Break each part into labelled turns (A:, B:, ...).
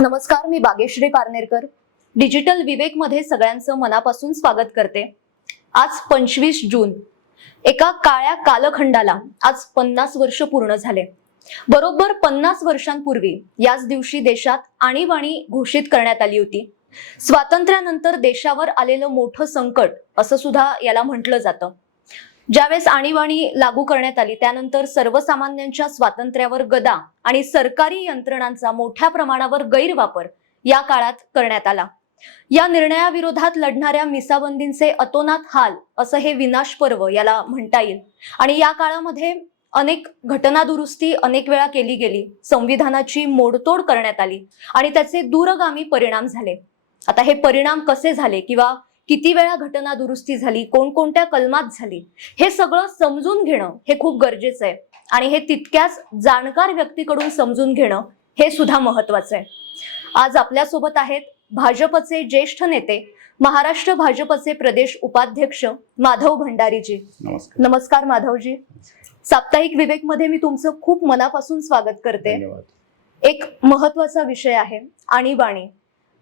A: नमस्कार मी बागेश्री पारनेरकर. डिजिटल विवेकमध्ये सगळ्यांचं मनापासून स्वागत करते. आज पंचवीस जून. एका काळ्या कालखंडाला आज पन्नास वर्ष पूर्ण झाले. बरोबर पन्नास वर्षांपूर्वी याच दिवशी देशात आणीबाणी घोषित करण्यात आली होती. स्वातंत्र्यानंतर देशावर आलेलं मोठं संकट असं सुद्धा याला म्हटलं जातं. ज्यावेळेस आणीबाणी लागू करण्यात आली त्यानंतर सर्वसामान्यांच्या स्वातंत्र्यावर गदा आणि सरकारी यंत्रणांचा मोठ्या प्रमाणावर गैरवापर या काळात करण्यात आला. या निर्णयाविरोधात लढणाऱ्या मिसाबंदींचे अतोनात हाल असं हे विनाश पर्व याला म्हणता येईल. आणि या काळामध्ये अनेक घटना दुरुस्ती अनेक वेळा केली गेली. संविधानाची मोडतोड करण्यात आली आणि त्याचे दूरगामी परिणाम झाले. आता हे परिणाम कसे झाले किंवा किती वेळा घटना दुरुस्ती झाली कोणकोणत्या कलमात झाली हे सगळं समजून घेणं हे खूप गरजेचं आहे. आणि हे तितक्याच जाणकार व्यक्तीकडून समजून घेणं हे सुद्धा महत्वाचं आहे. आज आपल्यासोबत आहेत भाजपचे ज्येष्ठ नेते महाराष्ट्र भाजपचे प्रदेश उपाध्यक्ष माधव भंडारीजी.
B: नमस्कार.
A: नमस्कार माधवजी. साप्ताहिक विवेकमध्ये मी तुमचं खूप मनापासून स्वागत करते. एक महत्त्वाचा विषय आहे आणीबाणी.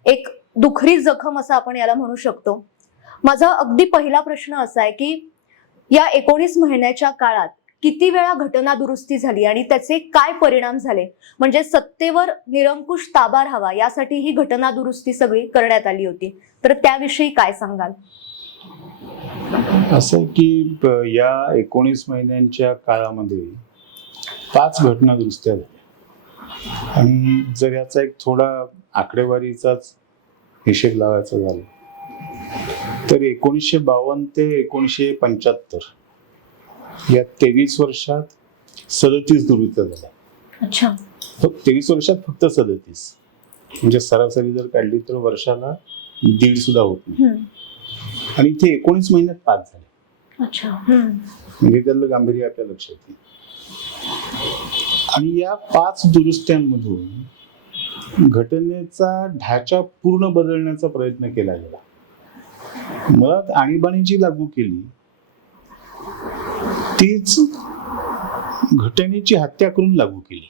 A: एक दुखरी जखम असं आपण याला म्हणू शकतो. माझा अगदी पहिला प्रश्न असा आहे की या एकोणीस महिन्याच्या काळात किती वेळा घटना दुरुस्ती झाली आणि त्याचे काय परिणाम झाले? म्हणजे सत्तेवर निरंकुश ताबा राहावा यासाठी ही घटना दुरुस्ती सगळी करण्यात आली होती. तर त्याविषयी काय सांगाल?
B: असं की या एकोणीस महिन्यांच्या काळामध्ये पाच घटना दुरुस्त्या झाल्या. आणि जर याचा एक थोडा आकडेवारीचाच हिशेब लावायचा झाला तर एकोणीसशे बावन्न ते एकोणीसशे पंच्याहत्तर. या तेवीस वर्षात सदतीस दुरुस्त्या झाल्या.
A: अच्छा.
B: फक्त तेवीस वर्षात फक्त सदतीस. म्हणजे सरासरी जर काढली तर वर्षाला दीड सुद्धा होत नाही. आणि इथे एकोणीस महिन्यात पाच झाले. म्हणजे त्यातलं गांभीर्य आपल्या लक्षात येईल. आणि या पाच दुरुस्त्यांमधून घटनेचा ढाचा पूर्ण बदलण्याचा प्रयत्न केला गेला. मुळात आणीबाणी जी लागू केली. तीच घटनेची हत्या करून लागू केली.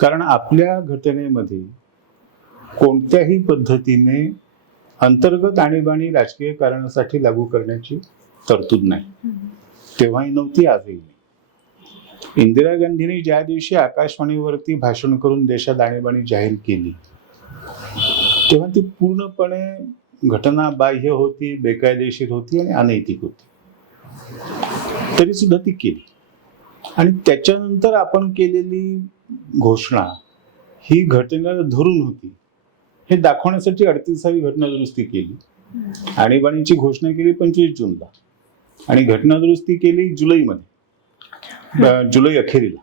B: कारण आपल्या घटनेमध्ये कोणत्याही पद्धतीने अंतर्गत आणीबाणी राजकीय कारणासाठी लागू करण्याची तरतूद नाही. तेव्हाही नव्हती आजही नाही. इंदिरा गांधींनी ज्या दिवशी आकाशवाणीवरती भाषण करून देशात आणीबाणी जाहीर केली तेव्हा ती पूर्णपणे घटना बाह्य होती बेकायदेशीर होती आणि अनैतिक होती. तरी सुद्धा ती केली. आणि त्याच्यानंतर आपण केलेली घोषणा ही घटनेला धरून होती. हे दाखवण्यासाठी अडतीसावी घटना दुरुस्ती केली. आणीबाणीची घोषणा केली पंचवीस जूनला. आणि घटना दुरुस्ती केली जुलैमध्ये. जुलै अखेरीला.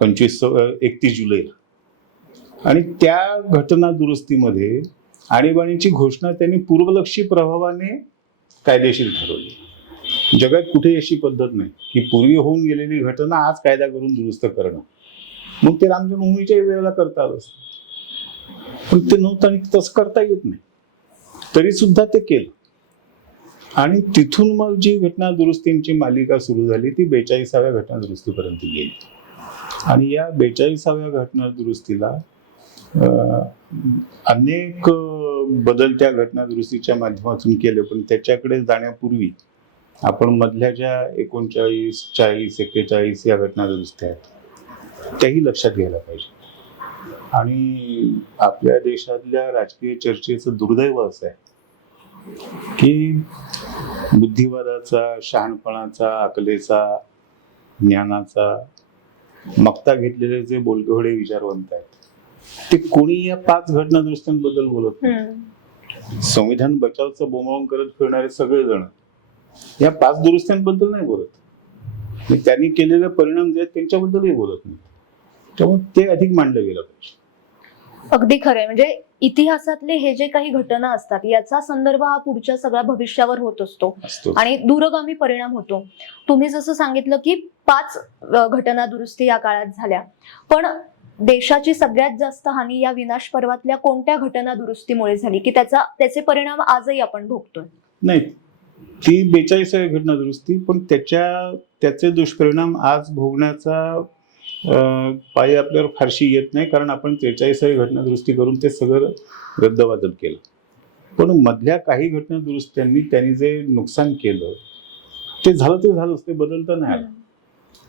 B: पंचवीस एकतीस जुलैला. आणि त्या घटना दुरुस्तीमध्ये आणीबाणीची घोषणा त्यांनी पूर्वलक्षी प्रभावाने कायदेशीर ठरवली. जगात कुठे अशी पद्धत नाही की पूर्वी होऊन गेलेली घटना आज कायदा करून दुरुस्त करणं. मग ते रामजन्मभूमीच्या वेळेला करता आलं असतं. पण ते नव्हतं आणि तसं करता येत नाही. तरी सुद्धा ते केलं. आणि तिथून मग जी घटना दुरुस्तींची मालिका सुरू झाली ती बेचाळीसाव्या घटना दुरुस्तीपर्यंत गेली. आणि या बेचाळीसाव्या घटना दुरुस्तीला अनेक बदलत्या घटना दुरुस्तीच्या माध्यमातून केले पण त्याच्याकडे जाण्यापूर्वी आपण मधल्या ज्या एकोणचाळीस चाळीस एक्केचाळीस या घटना दुरुस्त्या आहेत त्याही लक्षात घ्यायला पाहिजे. आणि आपल्या देशातल्या राजकीय चर्चेचं दुर्दैव असं आहे की बुद्धिवादाचा शहाणपणाचा अकलेचा ज्ञानाचा मक्ता घेतलेले जे बोलघोडे विचारवंत आहेत ते कोणी या पाच घटना दुरुस्त्यांबद्दल बोलत. संविधान बचावचं बोमावून करत फिरणारे सगळेजण या पाच दुरुस्त्यांबद्दल नाही बोलत. त्यांनी केलेले परिणाम जे आहेत त्यांच्याबद्दलही बोलत नाही. त्यामुळे ते अधिक मांडलं गेलं पाहिजे.
A: अगदी खरंय. म्हणजे इतिहासातले हे जे काही घटना असतात याचा संदर्भ हा पुढच्या सगळ्या भविष्यावर होत असतो. आणि दूरगामी परिणाम होतो. तुम्ही जसं सांगितलं की पाच घटना दुरुस्ती या काळात झाल्या. पण देशाची सगळ्यात जास्त हानी या विनाश पर्वातल्या कोणत्या घटना दुरुस्तीमुळे झाली? की त्याचा त्याचे परिणाम आजही आपण भोगतोय?
B: नाही. ती बेचाळीसावी घटना दुरुस्ती पण त्याच्या त्याचे दुष्परिणाम आज भोगण्याचा पायी आपल्यावर फारशी येत नाही कारण आपण त्रेचाळीसावी घटना दुरुस्ती करून ते सगळं रद्दबातल केलं. पण मधल्या काही घटना दुरुस्त्यांनी त्यांनी जे नुकसान केलं ते झालं ते झालंच ते बदलता नाही आलं.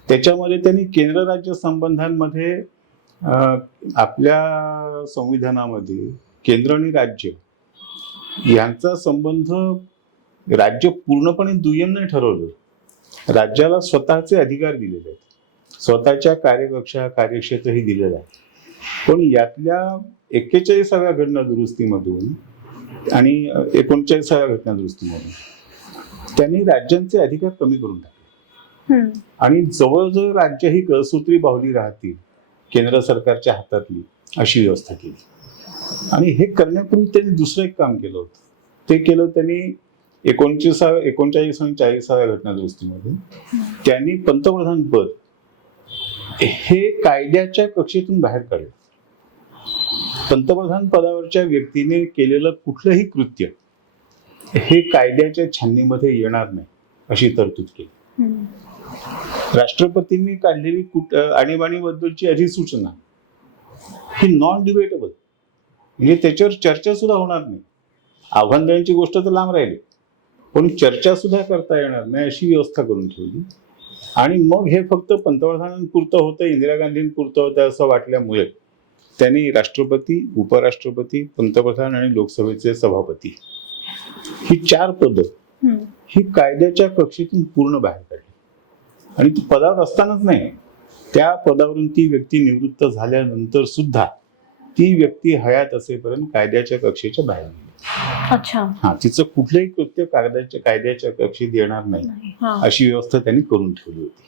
B: त्याच्यामध्ये त्यांनी केंद्र राज्य संबंधांमध्ये आपल्या संविधानामध्ये केंद्र आणि राज्य यांचा संबंध राज्य पूर्णपणे दुय्यम नाही ठरवलं. राज्याला स्वतःचे अधिकार दिलेले आहेत. स्वतःच्या कार्यकक्षा कार्यक्षेत्रही दिलेलं आहे. पण यातल्या एक्केचाळीसाव्या घटना दुरुस्तीमधून आणि एकोणचाळीसाव्या घटना दुरुस्तीमधून त्यांनी राज्यांचे अधिकार कमी करून टाकले. आणि जवळजवळ राज्य ही कळसूत्री बाहुली राहतील केंद्र सरकारच्या हातातली अशी व्यवस्था केली. आणि हे करण्यापूर्वी त्यांनी दुसरं एक काम केलं होतं. ते केलं त्यांनी एकोणतीसाव्या एकोणचाळीस आणि चाळीसाव्या घटनादुरुस्तीमध्ये त्यांनी पंतप्रधान पद हे कायद्याच्या कक्षेतून बाहेर काढलं. पंतप्रधान पदावरच्या व्यक्तीने केलेलं कुठलंही कृत्य हे कायद्याच्या छाननीमध्ये येणार नाही अशी तरतूद केली. राष्ट्रपतींनी काढलेली कुट आणीबाणीबद्दलची अधिसूचना ही नॉन डिबेटेबल म्हणजे त्याच्यावर चर्चा सुद्धा होणार नाही. आव्हान देण्याची गोष्ट तर लांब राहिली. पण चर्चा सुद्धा करता येणार नाही अशी व्यवस्था करून ठेवली. आणि मग हे फक्त पंतप्रधानांपुरतं होतं इंदिरा गांधींपुरतं होतं असं वाटल्यामुळे त्यांनी राष्ट्रपती उपराष्ट्रपती पंतप्रधान आणि लोकसभेचे सभापती ही चार पदं. ही कायद्याच्या कक्षेतून पूर्ण बाहेर काढली. आणि ती पदावर असतानाच नाही. त्या पदावरून ती व्यक्ती निवृत्त झाल्यानंतर सुद्धा ती व्यक्ती हयात असेपर्यंत कायद्याच्या कक्षेच्या बाहेर
A: अच्छा.
B: हा तिचं कुठलंही कृत्य कायद्याच्या कायद्याच्या कक्षेत येणार नाही. अशी व्यवस्था त्यांनी करून ठेवली होती.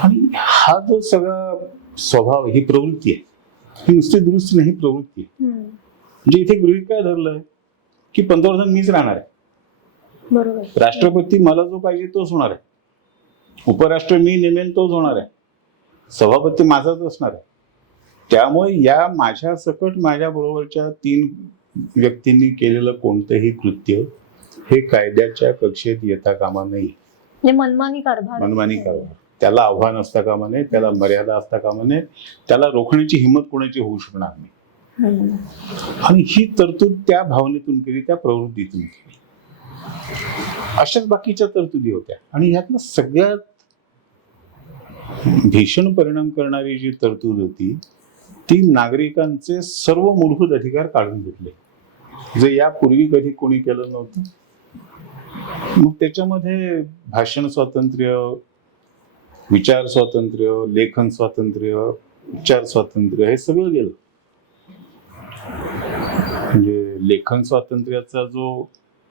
B: आणि हा जो सगळा स्वभाव ही प्रवृत्ती आहे. ही नुसती दुरुस्ती नाही ही प्रवृत्ती आहे. म्हणजे इथे गृहित काय धरलंय? की पंतप्रधान मीच राहणार आहे. राष्ट्रपती मला जो पाहिजे तोच होणार आहे. उपराष्ट्र मी नेमेल तोच होणार आहे. सभापती माझाच असणार आहे. त्यामुळे या माझ्या सकट माझ्या बरोबरच्या तीन व्यक्तींनी केलेलं कोणतंही कृत्य हे कायद्याच्या कक्षेत येता कामा नये.
A: म्हणजे मनमानी कारभार.
B: मनमानी कारभार. त्याला आव्हान असता कामा नये त्याला मर्यादा असता कामा नये त्याला रोखण्याची हिंमत कोणाची होऊ शकणार नाही. आणि ही तरतूद त्या भावनेतून केली त्या प्रवृत्तीतून केली. अशाच बाकीच्या तरतुदी होत्या. आणि यातनं सगळ्यात भीषण परिणाम करणारी जी तरतूद होती ती नागरिकांचे सर्व मूलभूत अधिकार काढून घेतले. जे यापूर्वी कधी कोणी केलं नव्हतं. मग त्याच्यामध्ये भाषण स्वातंत्र्य विचार स्वातंत्र्य लेखन स्वातंत्र्य उच्चार स्वातंत्र्य हे सगळं गेलं. म्हणजे लेखन स्वातंत्र्याचा जो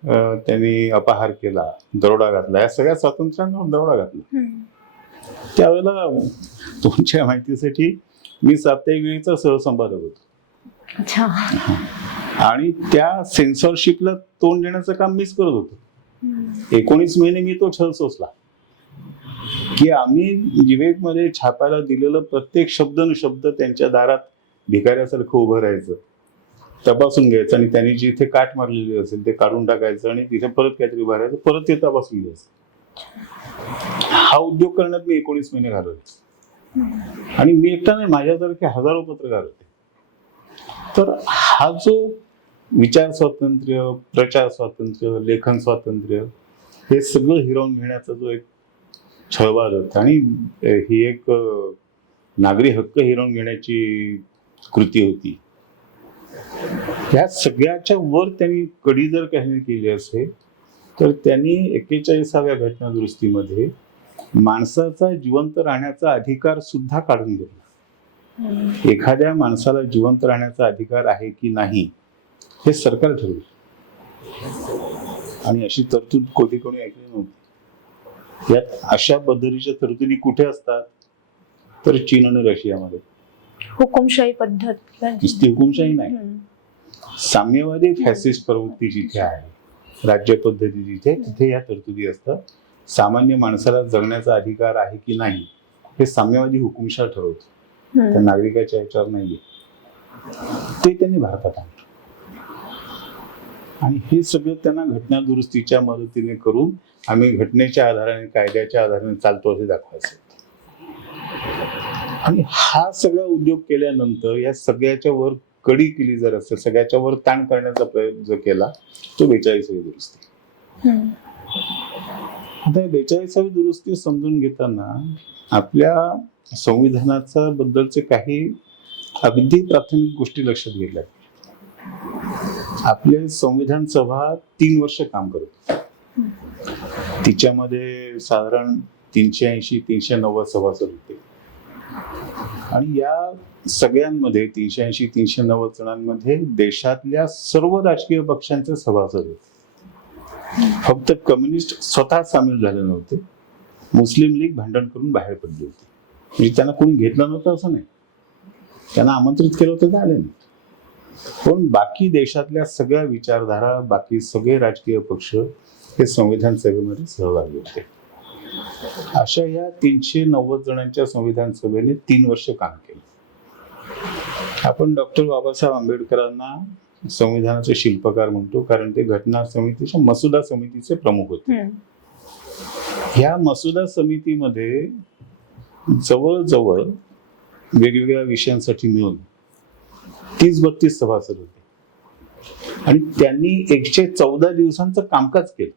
B: त्यांनी अपहार केला दरोडा घातला या सगळ्या स्वातंत्र्यांना दरोडा घातला. त्यावेळेला तुमच्या माहितीसाठी मी साप्ताहिक वेळीचा सहसंपादक होतो.
A: अच्छा.
B: आणि त्या सेन्सॉरशिपला तोंड देण्याचं काम मीच करत होतो. एकोणीस महिने मी तो छळ सोसला. की आम्ही विवेकमध्ये छापायला दिलेलं प्रत्येक शब्द न शब्द त्यांच्या दारात भिकाऱ्यासारखं उभं राहायचं. तपासून घ्यायचं आणि त्यांनी जिथे काट मारलेली असेल ते काढून टाकायचं आणि तिथे परत काहीतरी भरायचं परत ते तपासून घ्यायचं. हा उद्योग करण्यात मी एकोणीस महिने घालवले. आणि मी एकटा नाही माझ्यासारखे हजारो पत्रकार होते. तर हा जो विचार स्वातंत्र्य प्रचार स्वातंत्र्य लेखन स्वातंत्र्य हे सगळं हिरावून घेण्याचा जो एक छळवाद होता. आणि ही एक नागरी हक्क हिरावून घेण्याची कृती होती. या सगळ्याच्या वर त्यांनी कडी जर काही केली असेल तर त्यांनी एक्केचाळीसाव्या घटना दुरुस्तीमध्ये माणसाचा जिवंत राहण्याचा अधिकार सुद्धा काढून घेतला.
A: हम्म.
B: एखाद्या माणसाला जिवंत राहण्याचा अधिकार आहे की नाही हे सरकार ठरवेल. आणि अशी तरतूद कोणी कोणी ऐकली नव्हती. यात अशा पद्धतीच्या तरतुदी कुठे असतात? तर चीन आणि रशियामध्ये.
A: हुकुमशाही पद्धत.
B: नुसती हुकुमशाही नाही. साम्यवादी फॅसिस्ट प्रवृत्ती जिथे आहे राज्य पद्धती जिथे तिथे या तरतुदी असतात. सामान्य माणसाला जगण्याचा अधिकार आहे की नाही हे साम्यवादी हुकुमशाह ठरवतो. त्या. नागरिकाच्या याच्यावर नाहीये. ते त्यांनी भारतात आणलं. आणि हे सगळं त्यांना घटना दुरुस्तीच्या मदतीने करून आम्ही घटनेच्या आधाराने कायद्याच्या आधाराने चालतो असे दाखवायचं. आणि हा सगळा उद्योग केल्यानंतर या सगळ्याच्या वर कडी केली जर असेल सगळ्याच्या वर ताण करण्याचा प्रयत्न जर केला तो बेचाळीसावी दुरुस्ती. आता बेचाळीसावी दुरुस्ती समजून घेताना आपल्या संविधानाचा बद्दलचे काही अगदी प्राथमिक गोष्टी लक्षात घेतल्या. आपले संविधान सभा तीन वर्ष काम करत होती. तिच्यामध्ये साधारण तीनशे ऐंशी तीनशे नव्वद सभासद होते. आणि या सगळ्यांमध्ये तीनशे ऐंशी तीनशे नव्वद जणांमध्ये देशातल्या सर्व राजकीय पक्षांचे सभासद होते फक्त कम्युनिस्ट स्वतः सामील झाले नव्हते. मुस्लिम लीग भांडण करून बाहेर पडली होती. म्हणजे त्यांना कोणी घेतलं नव्हतं असं नाही. त्यांना आमंत्रित केलं होतं ते आले नाही. पण बाकी देशातल्या सगळ्या विचारधारा बाकी सगळे राजकीय पक्ष हे संविधान सभेमध्ये सहभागी होते. अशा या तीनशे नव्वद जणांच्या संविधान सभेने तीन वर्ष काम केलं. आपण डॉक्टर बाबासाहेब आंबेडकरांना संविधानाचे शिल्पकार म्हणतो कारण ते घटना समितीच्या मसुदा समितीचे प्रमुख होते. ह्या मसुदा समितीमध्ये जवळजवळ वेगवेगळ्या विषयांसाठी मिळून तीस बत्तीस सभासद होते आणि त्यांनी एकशे चौदा दिवसांचं कामकाज केलं.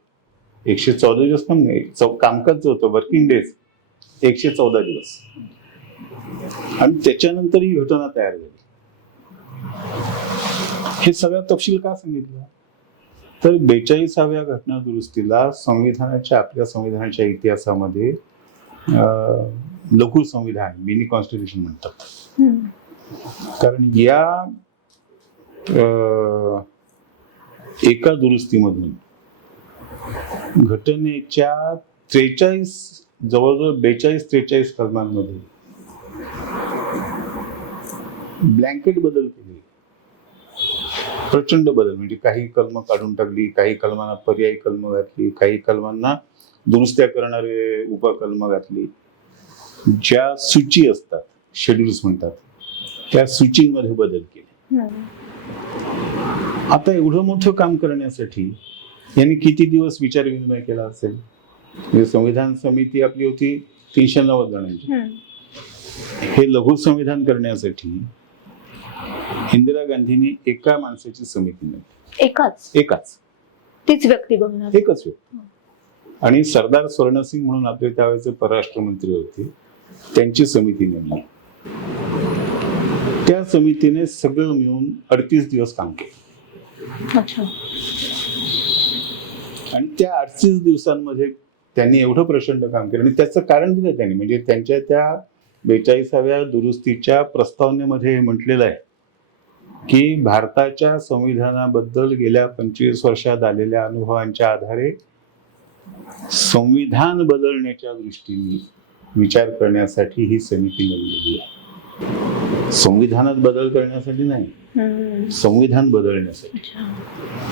B: एकशे चौदा दिवस पण नाही कामकाज जे होतं वर्किंग डेज एकशे चौदा दिवस. आणि त्याच्यानंतर ही घटना तयार झाली. हे सगळं तपशील का सांगितलं? तर बेचाळीसाव्या घटना दुरुस्तीला संविधानाच्या आपल्या संविधानाच्या इतिहासामध्ये लघु संविधान मिनी कॉन्स्टिट्यूशन म्हणतात. कारण या एका दुरुस्तीमधून घटनेच्या त्रेचाळीस जवळजवळ बेचाळीस त्रेचाळीस कलमांमध्ये ब्लँकेट बदल केले प्रचंड बदल म्हणजे काही कलम काढून टाकली काही कलमांना पर्यायी कलम घातली काही कलमांना दुरुस्त्या करणारे उपकलम घातली. ज्या सूची असतात शेड्यूल्स म्हणतात त्या सूचीमध्ये बदल केले. आता एवढं मोठं काम करण्यासाठी यांनी किती दिवस विचार विनिमय केला असेल? म्हणजे संविधान समिती आपली होती तीनशे नव्वद जणांची. हे लघु संविधान करण्यासाठी इंदिरा गांधींनी एका माणसाची समिती नेमली.
A: एकाच?
B: एकाच.
A: तीच व्यक्ती बघणार.
B: एकच व्यक्ती. आणि सरदार स्वर्णसिंग म्हणून आपले त्यावेळेचे परराष्ट्र मंत्री होते त्यांची समिती नेमली. त्या समितीने सगळं मिळून अडतीस दिवस काम केलं.
A: अच्छा.
B: आणि त्या अडतीस दिवसांमध्ये त्यांनी एवढं प्रचंड काम केलं. आणि त्याचं कारण दिलं त्यांनी. म्हणजे त्यांच्या त्या बेचाळीसाव्या दुरुस्तीच्या प्रस्तावनेमध्ये म्हटलेलं आहे. की भारताच्या संविधानाबद्दल गेल्या पंचवीस वर्षात आलेल्या अनुभवांच्या आधारे संविधान बदलण्याच्या दृष्टीने विचार करण्यासाठी ही समिती नेमलेली आहे. संविधानात बदल करण्यासाठी नाही संविधान बदलण्यासाठी.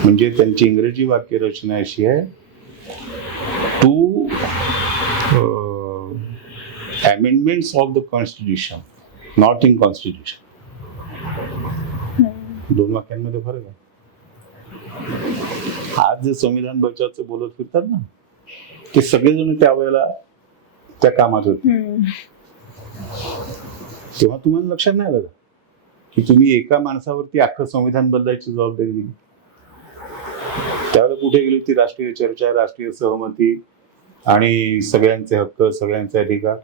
B: म्हणजे त्यांची इंग्रजी वाक्यरचना अशी आहे two amendments of the constitution not in constitution दोन वाक्यांमध्ये फरक आहे. आज जे संविधान बचावचं बोलत फिरतात ना ते सगळेजण त्यावेळेला त्या कामात होते. तेव्हा तुम्हाला लक्षात नाही आलं का? की तुम्ही एका माणसावरती अख्खं संविधान बदलायची जबाबदारी दिली? त्यावेळेला कुठे गेली होती राष्ट्रीय चर्चा राष्ट्रीय सहमती आणि सगळ्यांचे हक्क सगळ्यांचे अधिकार?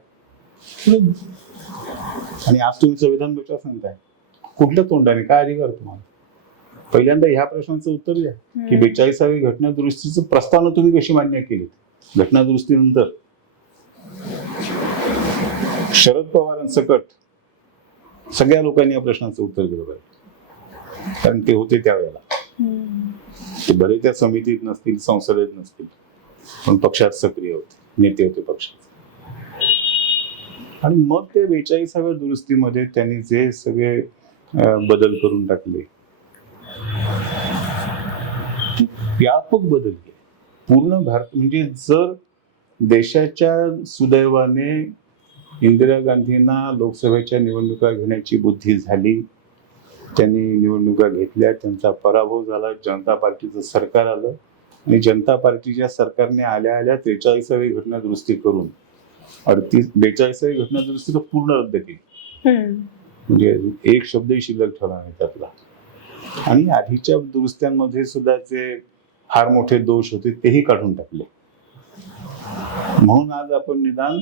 B: आणि आज तुम्ही संविधान बचाव सांगताय. कुठल्या तोंडाने? काय अधिकार तुम्हाला? पहिल्यांदा ह्या प्रश्नाचं उत्तर द्या की बेचाळीसावी घटना दुरुस्तीचं प्रस्तावना तुम्ही कशी मान्य केली घटना दुरुस्तीनंतर शरद पवारांसकट सगळ्या लोकांनी या प्रश्नाचं उत्तर दिलं पाहिजे. कारण ते होते त्यावेळेला. ते भले त्या समितीत नसतील संसदेत नसतील. पण पक्षात सक्रिय होते नेते होते पक्षात. आणि मग ते बेचाळीसाव्या दुरुस्तीमध्ये त्यांनी जे सगळे बदल करून टाकले. व्यापक बदल पूर्ण भारत म्हणजे जर देशाच्या सुदैवाने इंदिरा गांधींना लोकसभेच्या निवडणुका घेण्याची बुद्धी झाली त्यांनी निवडणुका घेतल्या त्यांचा पराभव झाला जनता पार्टीचं सरकार आलं आणि जनता पार्टीच्या सरकारने आल्या आल्या त्रेचाळीसावी घटना दुरुस्ती करून अडतीस बेचाळीसावी घटना दुरुस्ती तर पूर्ण रद्द केली. म्हणजे एक शब्दही शिल्लक ठेवला नाही त्यातला. आणि आधीच्या दुरुस्त्यांमध्ये सुद्धा जे फार मोठे दोष होते तेही काढून टाकले. म्हणून आज आपण निदान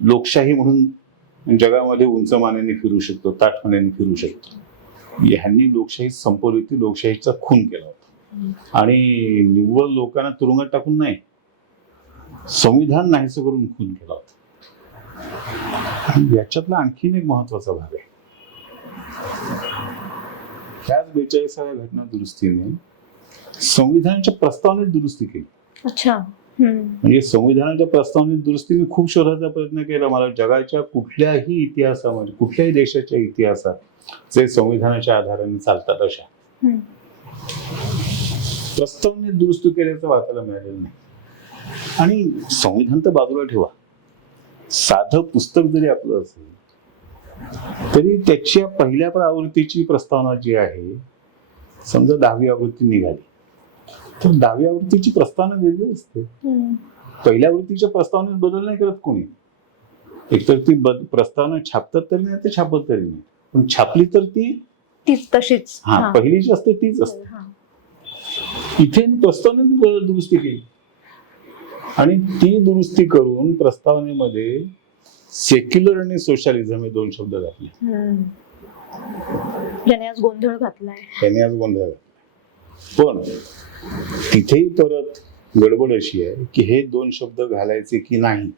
B: लोकशाही म्हणून जगामध्ये उंच मानेने फिरू शकतो ताठमानेने फिरू शकतो. ह्यांनी लोकशाही संपवली होती लोकशाहीचा खून केला होता. आणि निव्वळ लोकांना तुरुंगात टाकून नाही संविधान नाहीसं करून खून केला होता. याच्यातला आणखीन एक महत्त्वाचा भाग आहे. त्याच बेचाळीसाव्या घटना दुरुस्तीने संविधानाच्या प्रस्तावनेत दुरुस्ती केली.
A: अच्छा.
B: म्हणजे संविधानाच्या प्रस्तावनेत दुरुस्ती मी खूप शोधायचा प्रयत्न केला. मला जगाच्या कुठल्याही इतिहासामध्ये कुठल्याही देशाच्या इतिहासात जे संविधानाच्या आधाराने चालतात अशा. प्रस्तावनेत दुरुस्ती केल्याचं वाचायला मिळालेलं नाही. आणि संविधान तर बाजूला ठेवा. साधं पुस्तक जरी आपलं असेल तरी त्याच्या पहिल्या आवृत्तीची प्रस्तावना जी आहे समजा दहावी आवृत्ती निघाली तर दहावी आवृत्तीची प्रस्तावना वेगळी असते. पहिल्या आवृत्तीच्या प्रस्तावनेत बदल नाही करत कोणी एकतर ती प्रस्तावना छापतात तरी नाही तर छापत तरी नाही पण छापली तर ती
A: तीच तशीच
B: हा. पहिली जी असते तीच असते
A: हा.
B: इथे प्रस्तावनेत दुरुस्ती केली आणि ती दुरुस्ती करून प्रस्तावनेमध्ये सेक्युलर आणि सोशलिझम हे दोन शब्द घातले.
A: ज्याने आज गोंधळ घातलाय
B: त्यांनी आज गोंधळ घातला. पण तिथेही परत गडबड अशी आहे की हे दोन शब्द घालायचे की नाही.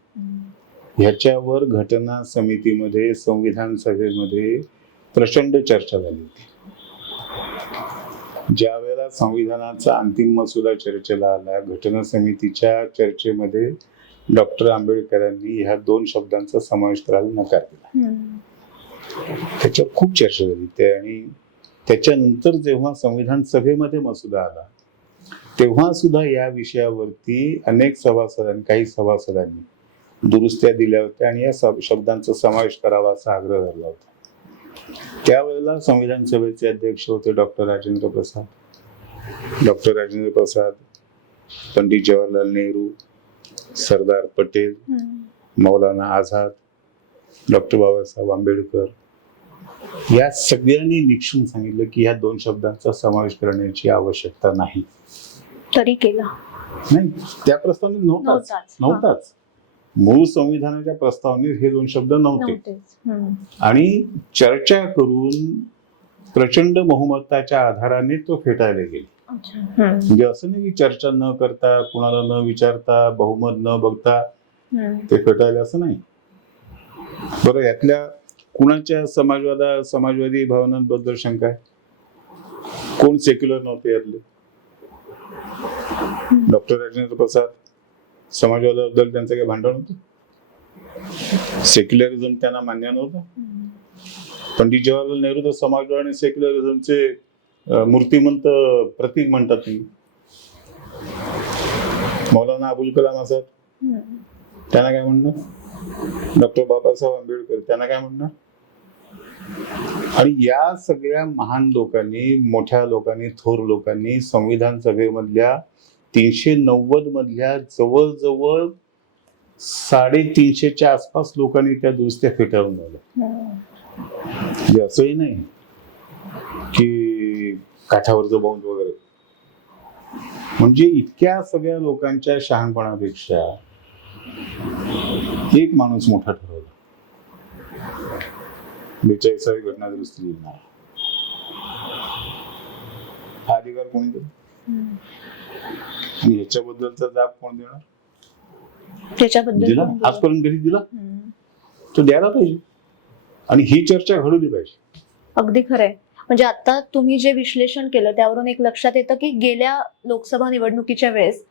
B: ह्याच्यावर घटना समितीमध्ये संविधान सभेमध्ये प्रचंड चर्चा झाली होती ज्या वेळेला संविधानाचा अंतिम मसुदा चर्चेला आला घटना समितीच्या चर्चेमध्ये डॉक्टर आंबेडकरांनी ह्या दोन शब्दांचा समावेश करायला नकार दिला. त्याच्यावर खूप चर्चा झाली. ते आणि त्याच्यानंतर जेव्हा संविधान सभेमध्ये मसुदा आला तेव्हा सुद्धा या विषयावरती अनेक सभासदांनी काही सभासदांनी दुरुस्त्या दिल्या होत्या आणि या शब्दांचा समावेश करावा असा आग्रह धरला होता. त्यावेळेला संविधान सभेचे अध्यक्ष होते doctor Rajendra Prasad. Doctor Rajendra Prasad Pandit Jawaharlal Nehru Sardar Patel. Maulana Azad doctor Babasaheb Ambedkar. या सगळ्यांनी निक्षून सांगितलं की ह्या दोन शब्दांचा समावेश करण्याची आवश्यकता नाही.
A: तरी केला.
B: नाही त्या प्रस्तावनेत नव्हताच.
A: नव्हताच.
B: मूळ संविधानाच्या प्रस्तावनेत हे दोन शब्द नव्हते. आणि चर्चा करून प्रचंड बहुमताच्या आधाराने तो फेटाळले गेले. म्हणजे असं नाही की चर्चा न करता कुणाला न विचारता बहुमत न बघता. ते फेटाळले असं नाही. बरं यातल्या कुणाच्या समाजवादा समाजवादी भावनांबद्दल शंका आहे? कोण सेक्युलर नव्हते यातले? डॉक्टर राजेंद्र प्रसाद समाजवादाबद्दल त्यांचं काही भांडण होतं? सेक्युलरिझम त्यांना मान्य नव्हतं. पंडित जवाहरलाल नेहरू तर समाजवाद आणि सेक्युलरिझमचे मूर्तिमंत प्रतीक म्हणतात तुम्ही मौलाना अबुल कलाम आझाद. त्यांना काय म्हणणार डॉक्टर बाबासाहेब आंबेडकर त्यांना काय म्हणणार आणि या सगळ्या महान लोकांनी मोठ्या लोकांनी थोर लोकांनी संविधान सभेमधल्या तीनशे नव्वद मधल्या जवळजवळ साडेतीनशेच्या आसपास लोकांनी त्या दुरुस्त्या फेटाळून लावल्या. म्हणजे असंही नाही की काठावरचं बाउंड वगैरे. म्हणजे इतक्या सगळ्या लोकांच्या शहाणपणापेक्षा एक माणूस मोठा ठरवला. बेचाळीसावी घटना दुरुस्ती लिहिणार हा अधिकार कोणी
A: हम्म.
B: आणि याच्याबद्दलचा जाब कोण देणार?
A: त्याच्याबद्दल
B: दिला. आजपर्यंत कधी दिला. तो द्यायला पाहिजे. आणि ही चर्चा घडवली पाहिजे.
A: अगदी खरंय. म्हणजे आता तुम्ही जे विश्लेषण केलं त्यावरून एक लक्षात येतं की गेल्या लोकसभा निवडणुकीच्या वेळेस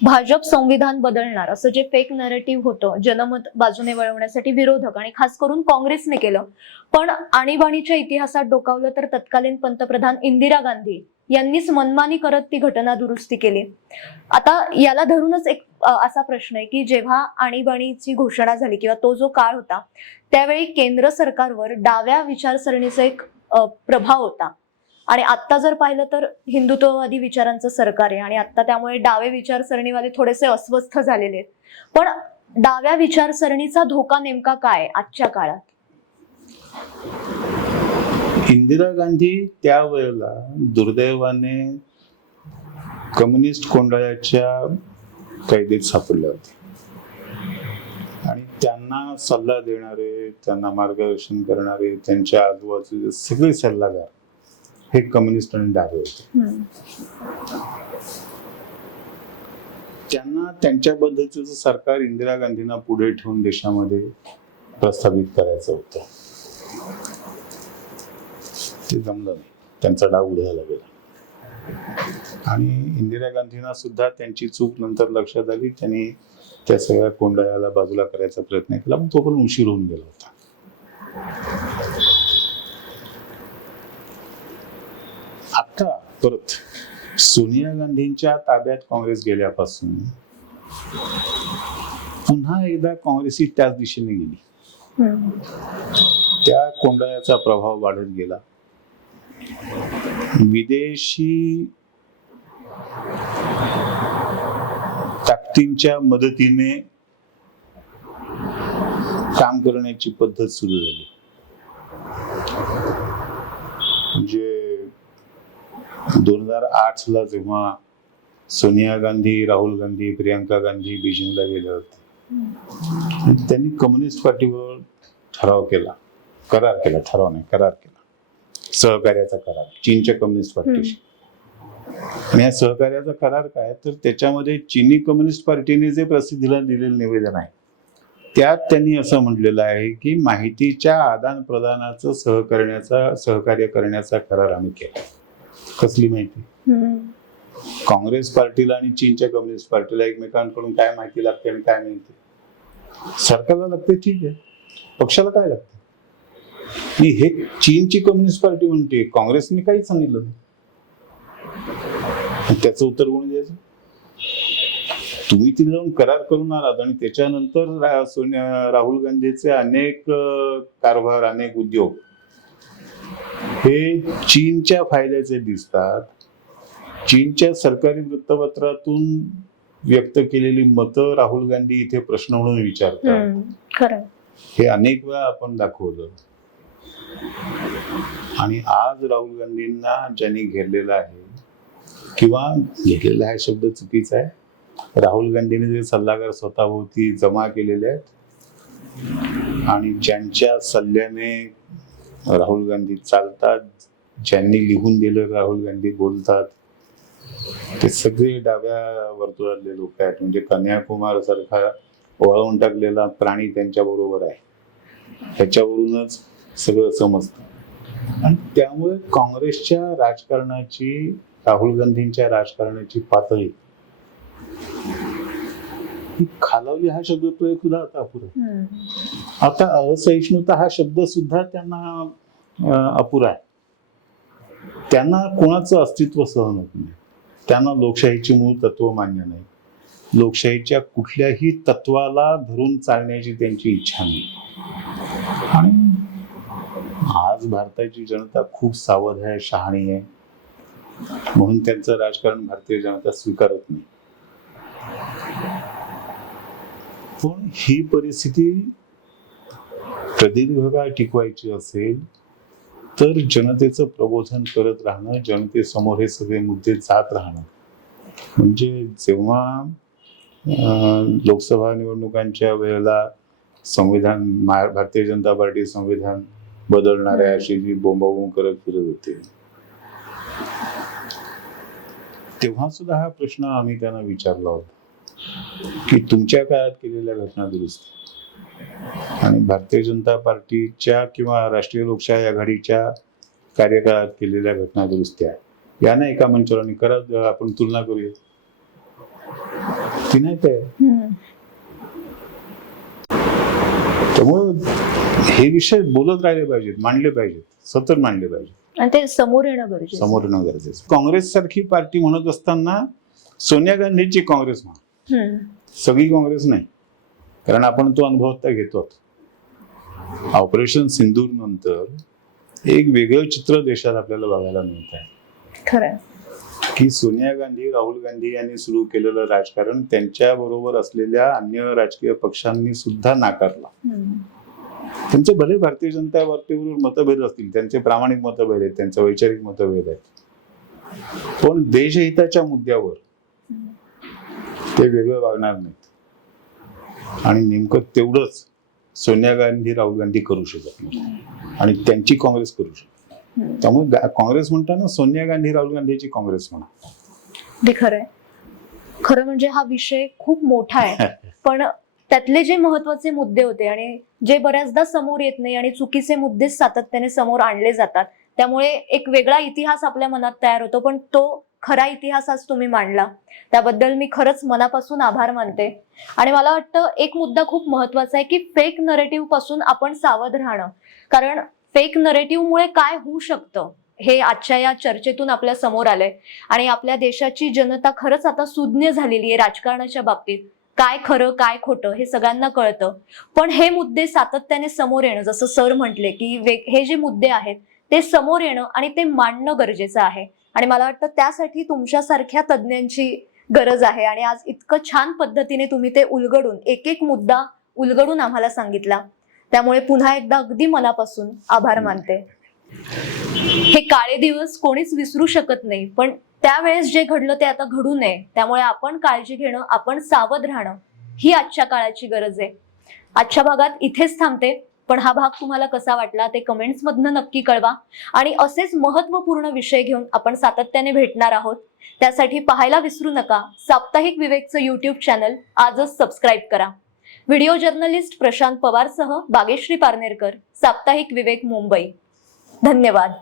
A: भाजप संविधान बदलणार असं जे फेक नरेटिव्ह होतं जनमत बाजूने वळवण्यासाठी विरोधक आणि खास करून काँग्रेसने केलं. पण आणीबाणीच्या इतिहासात डोकावलं तर तत्कालीन पंतप्रधान इंदिरा गांधी यांनीच मनमानी करत ती घटना दुरुस्ती केली. आता याला धरूनच एक असा प्रश्न आहे की जेव्हा आणीबाणीची घोषणा झाली किंवा तो जो काळ होता त्यावेळी केंद्र सरकारवर डाव्या विचारसरणीचं एक प्रभाव होता. आणि आता जर पाहिलं तर हिंदुत्ववादी विचारांचं सरकार आहे आणि आता त्यामुळे डावे विचारसरणीवाले थोडेसे अस्वस्थ झालेले आहेत. पण डाव्या विचारसरणीचा धोका नेमका काय आजच्या काळात?
B: इंदिरा गांधी त्यावेळेला दुर्दैवाने कम्युनिस्ट कोंडाळ्याच्या कैदेत सापडल्या होत्या. आणि त्यांना सल्ला देणारे त्यांना मार्गदर्शन करणारे त्यांच्या आजूबाजूचे सगळे सल्लागार हे कम्युनिस्ट आणि डावे होते. त्यांना त्यांच्या सरकार इंदिरा गांधींना पुढे ठेवून देशामध्ये प्रस्थापित करायचं होतं ते जमलं नाही. त्यांचा डाव उधळला गेला आणि इंदिरा गांधींना सुद्धा त्यांची चूक नंतर लक्षात आली. त्यांनी त्या सगळ्या कोंडाळ्याला बाजूला करायचा प्रयत्न केला मग तो पण उशीर होऊन गेला होता. आता परत सोनिया गांधींच्या ताब्यात काँग्रेस गेल्यापासून पुन्हा एकदा काँग्रेस ही त्याच दिशेने गेली. त्या कोंडाळ्याचा प्रभाव वाढत गेला. विदेशी ताकदींच्या मदतीने काम करण्याची पद्धत सुरू झाली. म्हणजे दोन हजार आठ ला जेव्हा सोनिया गांधी राहुल गांधी प्रियांका गांधी बीजिंगला गेले होते त्यांनी कम्युनिस्ट पार्टीवर ठराव केला. करार केला ठराव नाही करार केला. सहकार्याचा करार चीनच्या कम्युनिस्ट पार्टीशी. या सहकार्याचा करार काय तर त्याच्यामध्ये चीनी कम्युनिस्ट पार्टीने जे प्रसिद्धीला दिलेलं निवेदन आहे त्यात त्यांनी असं म्हटलेलं आहे की माहितीच्या आदान प्रदानाचं सहकरण्याचा सहकार्य करण्याचा करार आम्ही केला. कसली माहिती? काँग्रेस पार्टीला आणि चीनच्या कम्युनिस्ट पार्टीला एकमेकांकडून काय माहिती लागते आणि काय मिळते सरकारला लागते ठीक आहे. पक्षाला काय लागते? हे चीनची कम्युनिस्ट पार्टी म्हणते काँग्रेसने काहीच सांगितलं नाही. त्याचं उत्तर कोणी द्यायचं? तुम्ही तिथे जाऊन करार करून आलात आणि त्याच्यानंतर सोनिया राहुल गांधीचे अनेक कारभार अनेक उद्योग हे चीनच्या फायद्याचे दिसतात. चीनच्या सरकारी वृत्तपत्रातून व्यक्त केलेली मतं राहुल गांधी इथे प्रश्न म्हणून विचारतात. हे अनेक वेळा आपण दाखवलं. आणि आज राहुल गांधींना ज्यांनी घेरलेलं आहे किंवा लिहिलेला हा शब्द चुकीचा आहे. राहुल गांधीने जे सल्लागार स्वतःभोवती जमा केलेले आहेत आणि ज्यांच्या सल्ल्याने राहुल गांधी चालतात ज्यांनी लिहून दिलं राहुल गांधी बोलतात ते सगळे डाव्या वर्तुळातले लोक आहेत. म्हणजे कन्याकुमार सारखा वळवून टाकलेला प्राणी त्यांच्या बरोबर आहे. ह्याच्यावरूनच सगळं समजतं. आणि त्यामुळे काँग्रेसच्या राजकारणाची राहुल गांधींच्या राजकारणाची पातळी. ही खालावली हा शब्द प्रयोग सुद्धा आता अपुरा. आता असहिष्णुता हा शब्द सुद्धा त्यांना अपुरा आहे. त्यांना कोणाचं अस्तित्व सहन होत नाही. त्यांना लोकशाहीची मूळ तत्व मान्य नाही. लोकशाहीच्या कुठल्याही तत्वाला धरून चालण्याची त्यांची इच्छा नाही. आणि आज भारताची जनता खूप सावध आहे शहाणी आहे. म्हणून त्यांचं राजकारण भारतीय जनता स्वीकारत नाही. पण ही परिस्थिती प्रदीर्घ काळ टिकवायची असेल तर जनतेचं प्रबोधन करत राहणं जनतेसमोर हे सगळे मुद्दे जात राहणं. म्हणजे जेव्हा लोकसभा निवडणुकांच्या वेळेला संविधान भारतीय जनता पार्टी संविधान बदलणार आहे अशी जी बोंबाबोंब करत फिरत होते तेव्हा सुद्धा हा प्रश्न आम्ही त्यांना विचारला होता. की तुमच्या काळात केलेल्या घटना दुरुस्ती. आणि भारतीय जनता पार्टीच्या किंवा राष्ट्रीय लोकशाही आघाडीच्या कार्यकाळात केलेल्या घटना दुरुस्त्या. याना एका मंचावर आणि करा आपण तुलना करूया. ती नाही काय त्यामुळे हे विषय बोलत राहिले पाहिजेत मांडले पाहिजेत सतत मांडले पाहिजेत.
A: आणि ते समोर येणं गरजेचं.
B: समोर येणं गरजेचं काँग्रेस सारखी पार्टी म्हणत असताना सोनिया गांधीची काँग्रेस म्हणा. सगळी काँग्रेस नाही कारण आपण तो अनुभव आता घेतो ऑपरेशन सिंदूर नंतर एक वेगळं चित्र देशात आपल्याला बघायला मिळत आहे
A: खरं.
B: की सोनिया गांधी राहुल गांधी यांनी सुरू केलेलं राजकारण त्यांच्या बरोबर असलेल्या अन्य राजकीय पक्षांनी सुद्धा नाकारलं. त्यांचे भले भारतीय जनता पार्टीवर मतभेद असतील त्यांचे प्रामाणिक मतभेद आहेत त्यांचे वैचारिक मतभेद आहेत. पण देशहिताच्या मुद्द्यावर ते वेगळं वागणार नाहीत. आणि नेमकं तेवढंच सोनिया गांधी राहुल गांधी करू शकत नाही. आणि त्यांची काँग्रेस करू शकते. त्यामुळे काँग्रेस म्हणताना सोनिया गांधी राहुल गांधीची काँग्रेस म्हणा.
A: ते खरंय. खरं म्हणजे हा विषय खूप मोठा आहे. पण त्यातले जे महत्त्वाचे मुद्दे होते आणि जे बऱ्याचदा समोर येत नाही आणि चुकीचे मुद्दे सातत्याने समोर आणले जातात त्यामुळे एक वेगळा इतिहास आपल्या मनात तयार होतो. पण तो खरा इतिहास आज तुम्ही मांडला. त्याबद्दल मी खरंच मनापासून आभार मानते. आणि मला वाटतं एक मुद्दा खूप महत्त्वाचा आहे की फेक नरेटिव्हपासून आपण सावध राहणं. कारण फेक नरेटिव्हमुळे काय होऊ शकतं हे आजच्या या चर्चेतून आपल्यासमोर आलंय. आणि आपल्या देशाची जनता खरंच आता सुज्ञ झालेली आहे राजकारणाच्या बाबतीत. काय खरं काय खोटं हे सगळ्यांना कळतं. पण हे मुद्दे सातत्याने समोर येणं जसं सर म्हटले की हे जे मुद्दे आहेत ते समोर येणं आणि ते मांडणं गरजेचं आहे. आणि मला वाटतं त्यासाठी तुमच्यासारख्या तज्ज्ञांची गरज आहे. आणि आज इतकं छान पद्धतीने तुम्ही ते उलगडून एक एक मुद्दा उलगडून आम्हाला सांगितला. त्यामुळे पुन्हा एकदा अगदी मनापासून आभार मानते. हे काळे दिवस कोणीच विसरू शकत नाही पण त्यावेळेस जे घडलं ते आता घडू नये. त्यामुळे आपण काळजी घेणं आपण सावध राहणं ही आजच्या काळाची गरज आहे. आजच्या भागात इथेच थांबते. पण हा भाग तुम्हाला कसा वाटला ते कमेंट्स मधनं नक्की कळवा. आणि असेच महत्त्वपूर्ण विषय घेऊन आपण सातत्याने भेटणार आहोत. त्यासाठी पाहायला विसरू नका. साप्ताहिक विवेकचं युट्यूब चॅनल आजच सबस्क्राईब करा. व्हिडिओ जर्नलिस्ट प्रशांत पवारसह बागेश्री पारनेरकर साप्ताहिक विवेक मुंबई. धन्यवाद.